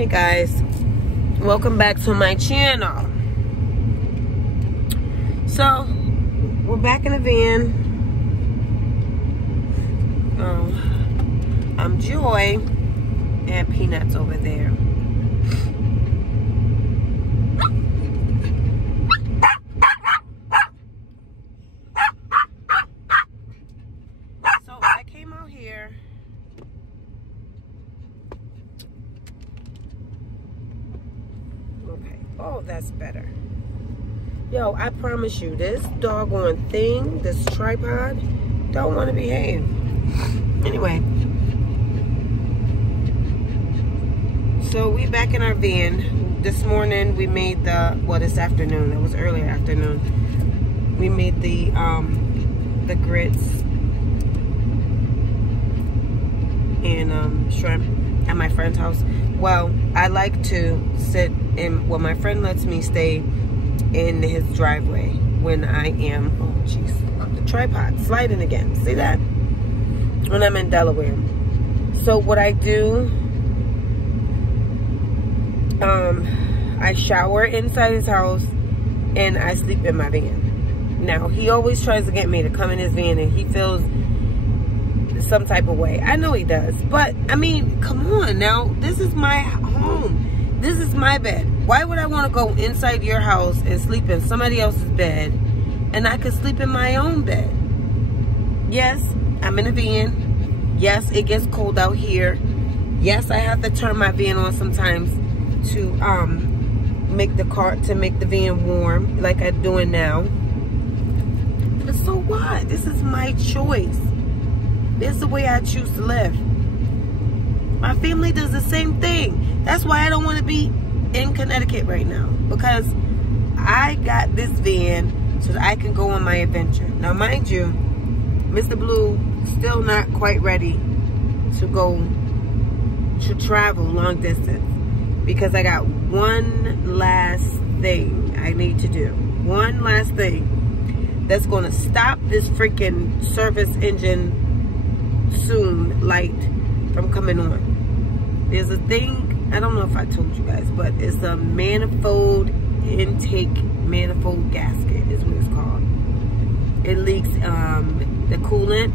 Hey guys, welcome back to my channel. So we're back in the van. I'm Joy and Peanuts over there. So I came out here. Okay. Oh, that's better. Yo, I promise you, this doggone thing, this tripod, don't want to behave. Anyway. So we back in our van. This morning we made this afternoon. It was earlier afternoon. We made the grits and shrimp at my friend's house. Well, I like to sit in, well, my friend lets me stay in his driveway when I am, oh jeez, the tripod sliding again. See that? When I'm in Delaware. So what I do, I shower inside his house and I sleep in my van. Now, he always tries to get me to come in his van and he feels some type of way. I know he does, but I mean, come on now. This is my home. This is my bed. Why would I want to go inside your house and sleep in somebody else's bed and I could sleep in my own bed? Yes, I'm in a van. Yes, it gets cold out here. Yes, I have to turn my van on sometimes to make the van warm like I'm doing now. But so what? This is my choice. This is the way I choose to live. My family does the same thing. That's why I don't want to be in Connecticut right now, because I got this van so that I can go on my adventure. Now, mind you, Mr. Blue still not quite ready to go to travel long distance, because I got one last thing I need to do. One last thing that's going to stop this freaking service engine soon light from coming on. There's a thing, I don't know if I told you guys, but it's a manifold intake manifold gasket is what it's called. It leaks the coolant.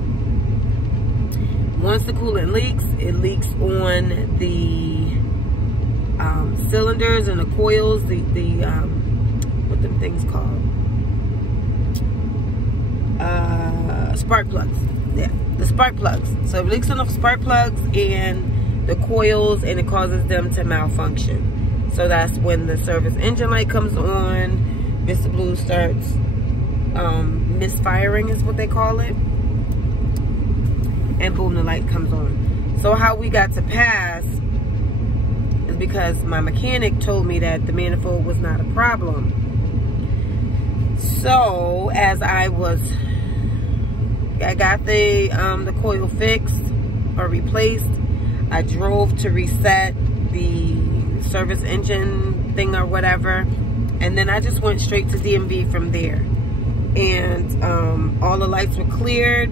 Once the coolant leaks, it leaks on the cylinders and the coils, what them things called? Spark plugs. Yeah, the spark plugs. So it leaks on the spark plugs and the coils, and it causes them to malfunction. So that's when the service engine light comes on. Mr. Blue starts misfiring is what they call it. And boom, the light comes on. So how we got to pass is because my mechanic told me that the manifold was not a problem. So as I got the coil fixed or replaced, I drove to reset the service engine thing or whatever, and then I just went straight to DMV from there. And all the lights were cleared,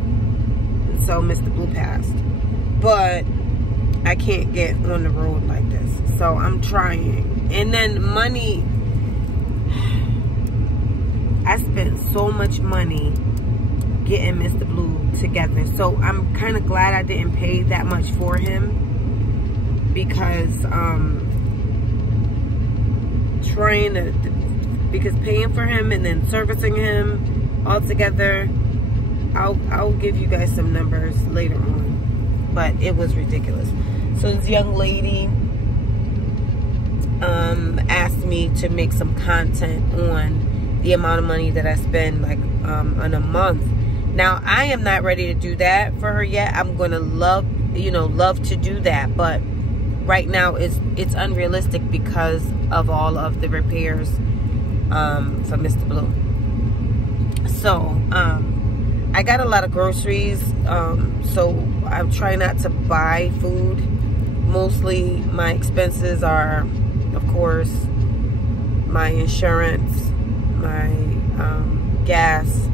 so Mr. Blue passed. But I can't get on the road like this, so I'm trying. And then money, I spent so much money getting Mr. Blue together, so I'm kind of glad I didn't pay that much for him, because paying for him and then servicing him all together, I'll give you guys some numbers later on, but it was ridiculous. So this young lady asked me to make some content on the amount of money that I spend, like on a month. Now, I am not ready to do that for her yet. I'm gonna love to do that, but right now it's unrealistic because of all of the repairs for Mr. Blue. So I got a lot of groceries, so I'm trying not to buy food. Mostly my expenses are, of course, my insurance, my gas,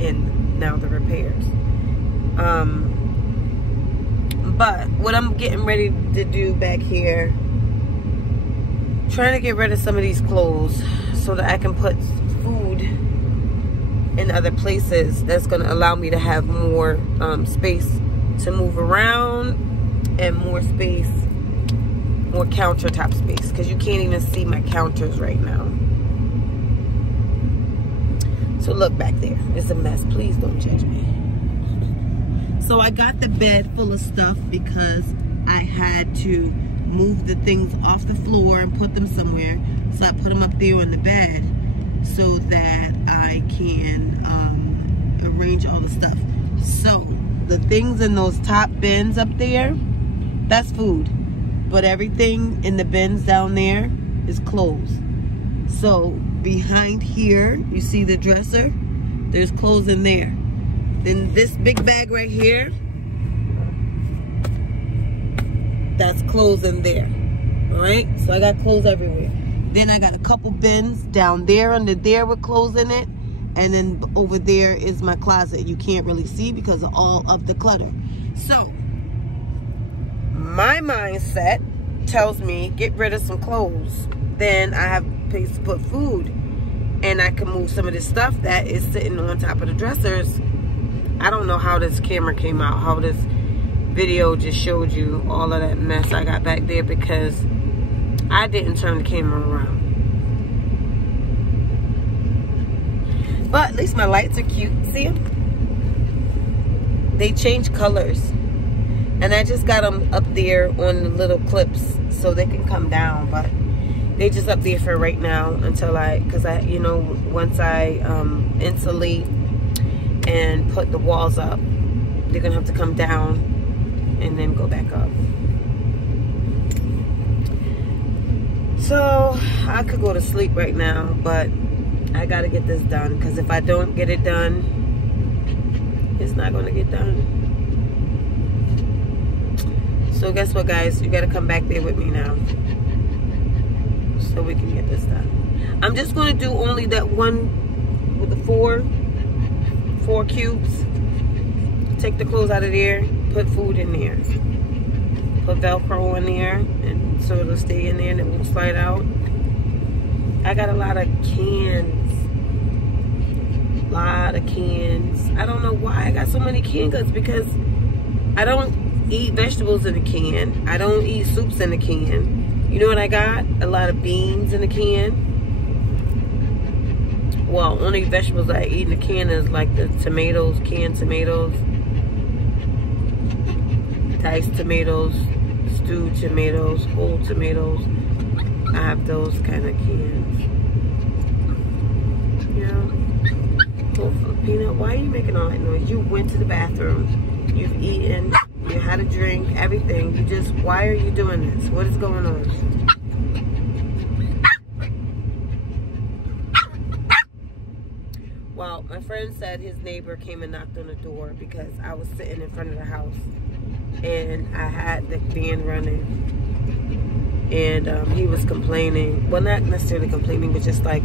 and now the repairs. But what I'm getting ready to do back here, trying to get rid of some of these clothes so that I can put food in other places that's going to allow me to have more space to move around and more space, more countertop space, because you can't even see my counters right now. So look back there, it's a mess. Please don't judge me. So I got the bed full of stuff because I had to move the things off the floor and put them somewhere. So I put them up there on the bed so that I can arrange all the stuff. So the things in those top bins up there, that's food. But everything in the bins down there is clothes. So behind here, you see the dresser? There's clothes in there. Then this big bag right here, that's clothes in there. All right, so I got clothes everywhere. Then I got a couple bins down there under there with clothes in it. And then over there is my closet. You can't really see because of all of the clutter. So my mindset tells me get rid of some clothes. Then I have a place to put food. And I can move some of this stuff that is sitting on top of the dressers. I don't know how this camera came out, how this video just showed you all of that mess I got back there because I didn't turn the camera around. But at least my lights are cute. See them? They change colors. And I just got them up there on the little clips so they can come down. But they just up there for right now until because you know, once I insulate and put the walls up, they're gonna have to come down and then go back up. So I could go to sleep right now, but I gotta get this done because if I don't get it done, it's not gonna get done. So guess what, guys? You gotta come back there with me now so we can get this done. I'm just gonna do only that one with the four cubes. Take the clothes out of there, put food in there, put Velcro in there, and so it'll stay in there and it won't slide out. I got a lot of cans. I don't know why I got so many canned goods because I don't eat vegetables in a can. I don't eat soups in a can. You know what I got? A lot of beans in a can. Well, only vegetables I eat in a can is like the tomatoes, canned tomatoes, diced tomatoes, stewed tomatoes, whole tomatoes. I have those kind of cans. Yeah. Peanut, why are you making all that noise? You went to the bathroom. You've eaten. You had a drink. Everything. Why are you doing this? What is going on? Well, my friend said his neighbor came and knocked on the door because I was sitting in front of the house and I had the fan running. And he was complaining. Well, not necessarily complaining, but just like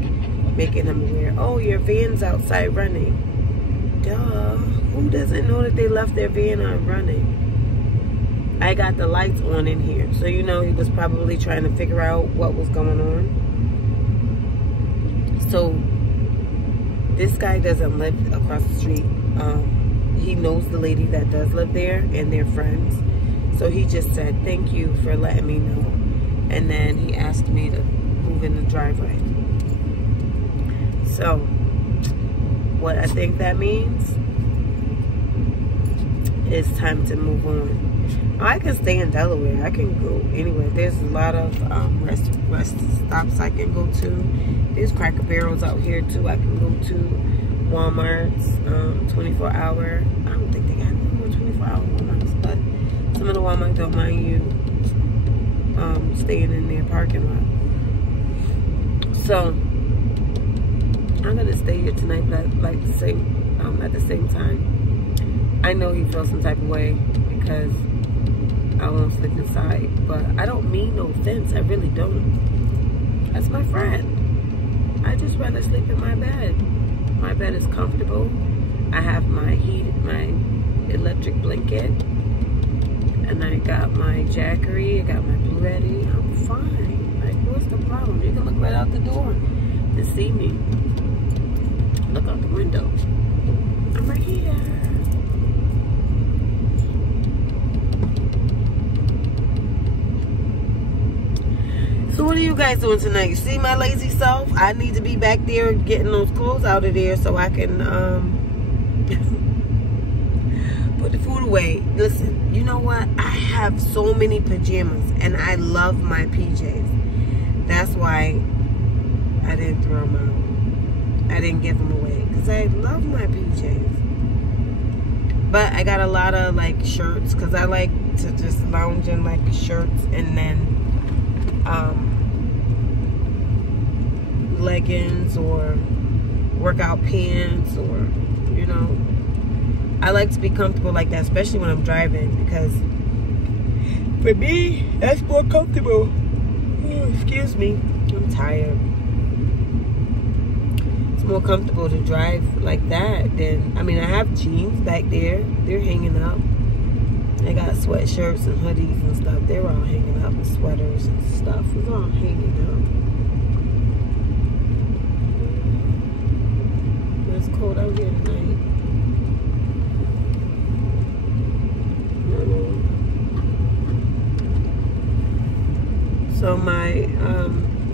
making him aware. Oh, your van's outside running. Duh. Who doesn't know that they left their van on running? I got the lights on in here. So, you know, he was probably trying to figure out what was going on. So, this guy doesn't live across the street. He knows the lady that does live there and they're friends. So, he just said, thank you for letting me know. And then he asked me to move in the driveway. So, what I think that means is time to move on. I can stay in Delaware. I can go anywhere. There's a lot of rest stops I can go to. There's Cracker Barrels out here too. I can go to Walmart's 24-hour. I don't think they got any more 24-hour Walmarts, but some of the Walmart don't mind you staying in their parking lot. So I'm gonna stay here tonight, but I'd like to say at the same time, I know he feels some type of way because I won't sleep inside, but I don't mean no offense. I really don't. That's my friend. I just rather sleep in my bed. My bed is comfortable. I have my electric blanket, and I got my Jackery, I got my Blue Eddy. I'm fine. Like, what's the problem? You can look right out the door and see me. Look out the window. I'm right here. So what are you guys doing tonight? You see my lazy self? I need to be back there getting those clothes out of there so I can put the food away. Listen, you know what? I have so many pajamas and I love my PJs. That's why I didn't throw them out. I didn't give them away because I love my PJs. But I got a lot of like shirts because I like to just lounge in like shirts and then leggings or workout pants, or you know, I like to be comfortable like that, especially when I'm driving, because for me that's more comfortable. Oh, excuse me, I'm tired. It's more comfortable to drive like that than, I mean, I have jeans back there, they're hanging up. I got sweatshirts and hoodies and stuff. They're all hanging up, and sweaters and stuff. It's all hanging up. It's cold out here tonight. So my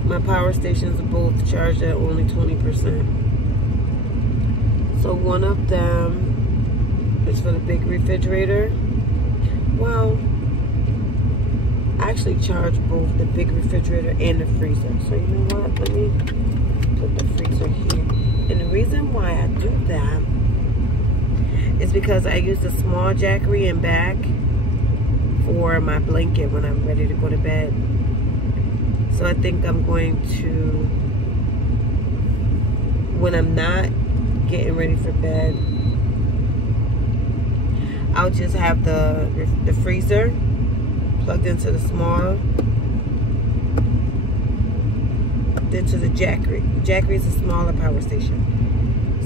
my power stations are both charged at only 20%. So one of them is for the big refrigerator. Well, I actually charge both the big refrigerator and the freezer. So you know what? Let me put the freezer here. And the reason why I do that is because I use the small Jackery in back for my blanket when I'm ready to go to bed. So I think I'm going to, when I'm not getting ready for bed, I'll just have the freezer plugged into the small, then to the Jackery. Jackery is a smaller power station.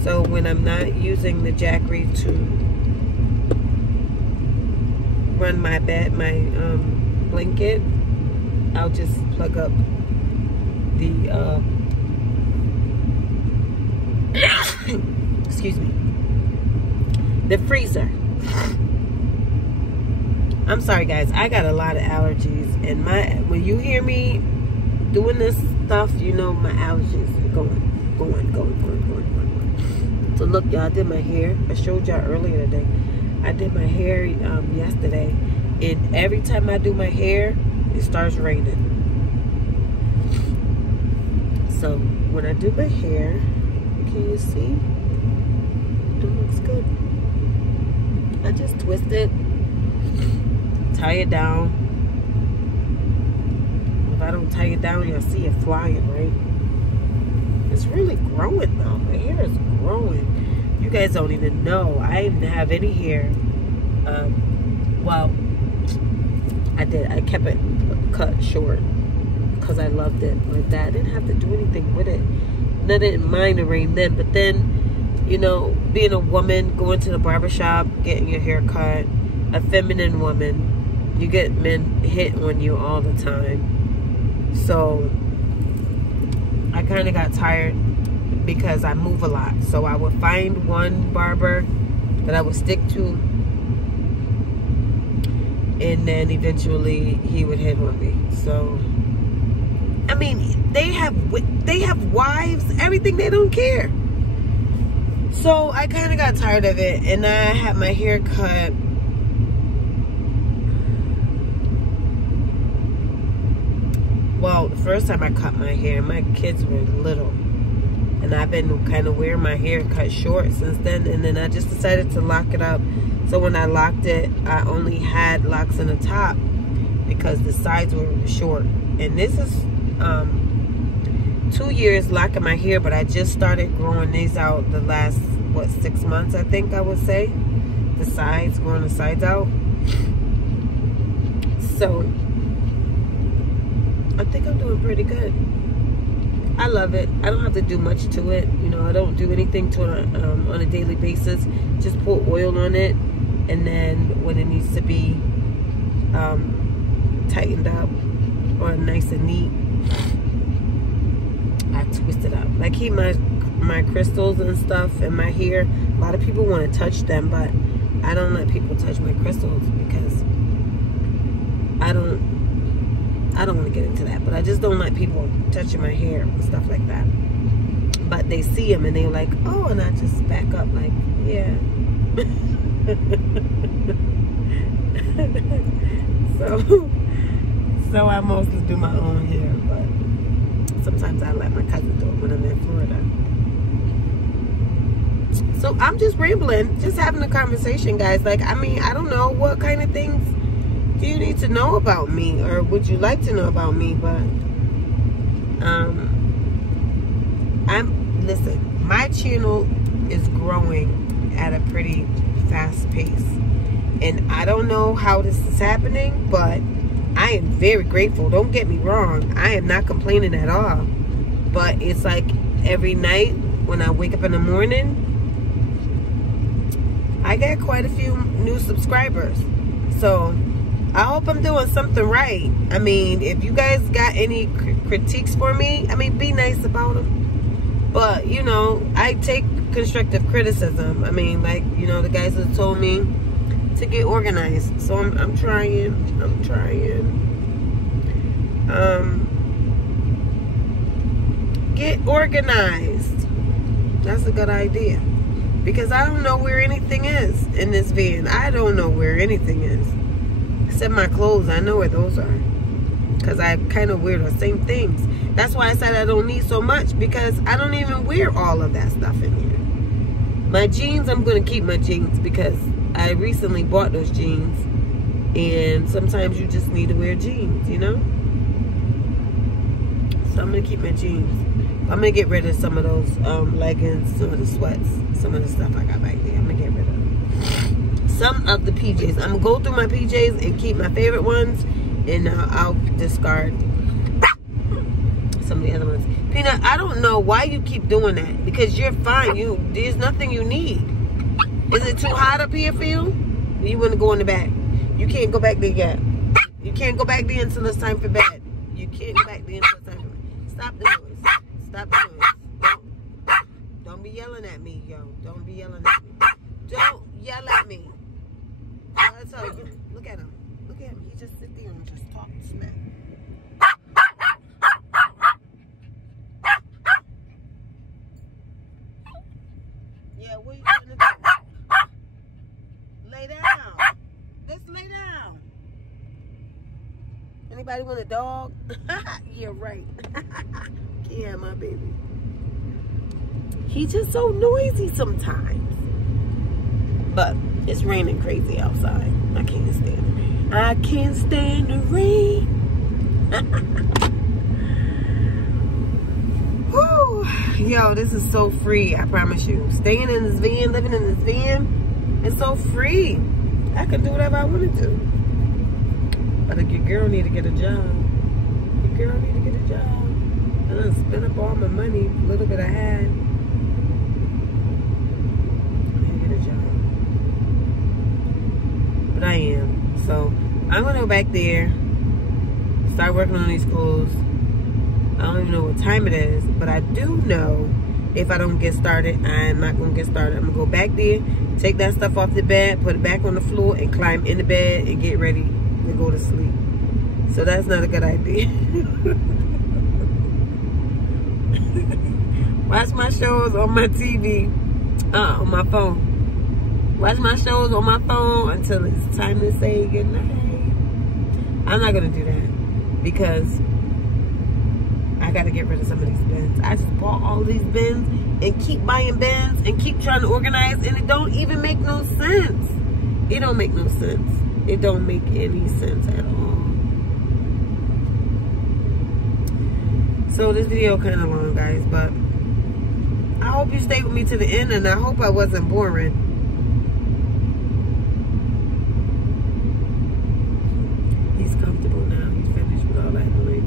So when I'm not using the Jackery to run my bed, my blanket, I'll just plug up the excuse me, the freezer. I'm sorry guys, I got a lot of allergies, and when you hear me doing this stuff, you know my allergies are going. So look, y'all, I did my hair. I showed y'all earlier today. I did my hair yesterday, and every time I do my hair, it starts raining. So when I do my hair, can you see? It looks good. I just twist it, tie it down. If I don't tie it down, you'll see it flying, right? It's really growing now. My hair is growing. You guys don't even know. I didn't have any hair. Well, I did. I kept it cut short because I loved it like that. I didn't have to do anything with it. And I didn't mind the rain then. But then, you know, being a woman, going to the barbershop, getting your hair cut, a feminine woman, you get men hit on you all the time. So I kind of got tired because I move a lot. So I would find one barber that I would stick to, and then eventually he would hit on me. So I mean, they have wives, everything, they don't care. So I kind of got tired of it, and I had my hair cut. Well, the first time I cut my hair, my kids were little, and I've been kind of wearing my hair cut short since then. And then I just decided to lock it up. So when I locked it, I only had locks in the top because the sides were short. And this is 2 years locking my hair, but I just started growing these out the last, what, 6 months, I think I would say. The sides, growing the sides out. So I think I'm doing pretty good. I love it. I don't have to do much to it. You know, I don't do anything to it on a daily basis. Just pour oil on it, and then when it needs to be tightened up or nice and neat. I twist it up. Like keep my crystals and stuff in my hair. A lot of people want to touch them, but I don't let people touch my crystals because I don't want to get into that. But I just don't let people touching my hair and stuff like that. But they see them and they're like, oh, and I just back up like, yeah. So I mostly do my own hair, but sometimes I let my cousin do it when I'm in Florida. So I'm just rambling, just having a conversation, guys. Like, I mean, I don't know what kind of things do you need to know about me, or would you like to know about me, but listen, my channel is growing at a pretty fast pace, and I don't know how this is happening, but I am very grateful. Don't get me wrong, I am not complaining at all, but it's like every night when I wake up in the morning, I got quite a few new subscribers. So I hope I'm doing something right. I mean, if you guys got any critiques for me, I mean, be nice about them. But, you know, I take constructive criticism. I mean, like, you know, the guys have told me to get organized. So I'm trying. Get organized. That's a good idea. Because I don't know where anything is in this van. I don't know where anything is. Except my clothes. I know where those are. Because I kind of wear the same things. That's why I said I don't need so much, because I don't even wear all of that stuff in here. My jeans, I'm going to keep my jeans because I recently bought those jeans. And sometimes you just need to wear jeans, you know? So I'm going to keep my jeans. I'm going to get rid of some of those leggings, some of the sweats, some of the stuff I got back there. I'm going to get rid of some of the PJs. I'm going to go through my PJs and keep my favorite ones. And I'll discard some of the other ones. Peanut, I don't know why you keep doing that. Because you're fine. There's nothing you need. Is it too hot up here for you? You want to go in the back? You can't go back there yet. You can't go back there until it's time for bed. You can't go back there until it's time for bed. Stop the noise. Stop the noise. Don't be yelling at me, yo. Don't be yelling at me. Don't yell at me. I tell you. Look at him. Look at him. He just sit there and just talk smack. Yeah, what are you trying to do? Lay down. Just lay down. Anybody want a dog? Yeah, right. Yeah, my baby. He's just so noisy sometimes. But it's raining crazy outside. I can't stand the rain. I can't stand the rain. Whew. Yo, this is so free, I promise you. Staying in this van, living in this van, it's so free. I can do whatever I want to do. But your girl need to get a job. Your girl need to get a job. I done spent up all my money, a little bit I had. I need to get a job. But I am. So I'm gonna go back there, start working on these clothes. I don't even know what time it is, but I do know if I don't get started, I'm not gonna get started. I'm gonna go back there, take that stuff off the bed, put it back on the floor, and climb in the bed and get ready to go to sleep. So that's not a good idea. Watch my shows on my TV, on my phone. Watch my shows on my phone until it's time to say goodnight. I'm not gonna do that because I gotta get rid of some of these bins. I just bought all these bins and keep buying bins and keep trying to organize, and it don't even make no sense. It don't make no sense. It don't make any sense at all. So this video kind of long, guys, but I hope you stay with me to the end, and I hope I wasn't boring. He's comfortable now. He's finished with all that noise.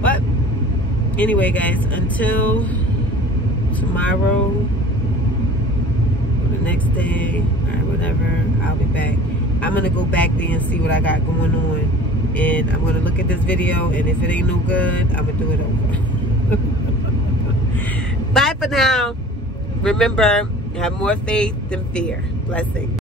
But anyway, guys, until tomorrow or the next day or whatever, I'll be back. I'm I'm gonna go back there and see what I got going on, and I'm gonna look at this video, and if it ain't no good, I'm gonna do it over. Bye for now. Remember, have more faith than fear. Blessings.